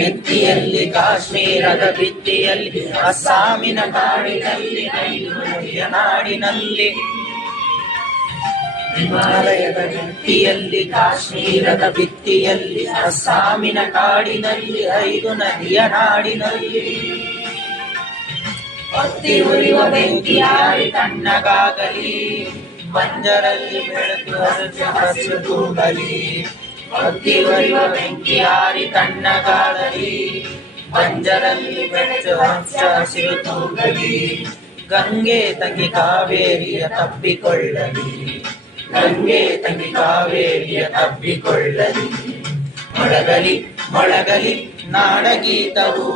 ನೆತ್ತಿಯಲ್ಲಿ ಕಾಶ್ಮೀರದ ಭಿತ್ತಿಯಲ್ಲಿ ಅಸ್ಸಾಮಿನ ಕಾಡಿನಲ್ಲಿ ನಾಡಿನಲ್ಲಿ ಹಿಮಾಲಯದ ನೆತ್ತಿಯಲ್ಲಿ ಕಾಶ್ಮೀರದ ಭಿತ್ತಿಯಲ್ಲಿ ಅಸ್ಸಾಮಿನ ಕಾಡಿನಲ್ಲಿ 5 ನದಿಯ ನಾಡಿನಲ್ಲಿ ಹೊತ್ತಿ ಉರಿಯುವ ಬೆಂಕಿಯಾರಿ ತಣ್ಣಗಾಗಲಿ ಬಂಜರಲ್ಲಿ ಬೆಳಕು ಹಸಿರು ತೂಗಲಿ ಹೊತ್ತಿ ಉರಿಯುವ ಬೆಂಕಿಯಾರಿ ತಣ್ಣಗಾಗಲಿ ಬಂಜರಲ್ಲಿ ಬೆಳಕು ಹಸಿರು ತೂಗಲಿ ಗಂಗೆ ತಂಗಿ ಕಾವೇರಿಯ ತಪ್ಪಿಕೊಳ್ಳಲಿ ಗಂಗೆ ತಂಗಿ ಕಾವೇರಿಯ ತಪ್ಪಿಕೊಳ್ಳಲಿ ಮೊಳಗಲಿ ಮೊಳಗಲಿ ನಾಡಗೀತವು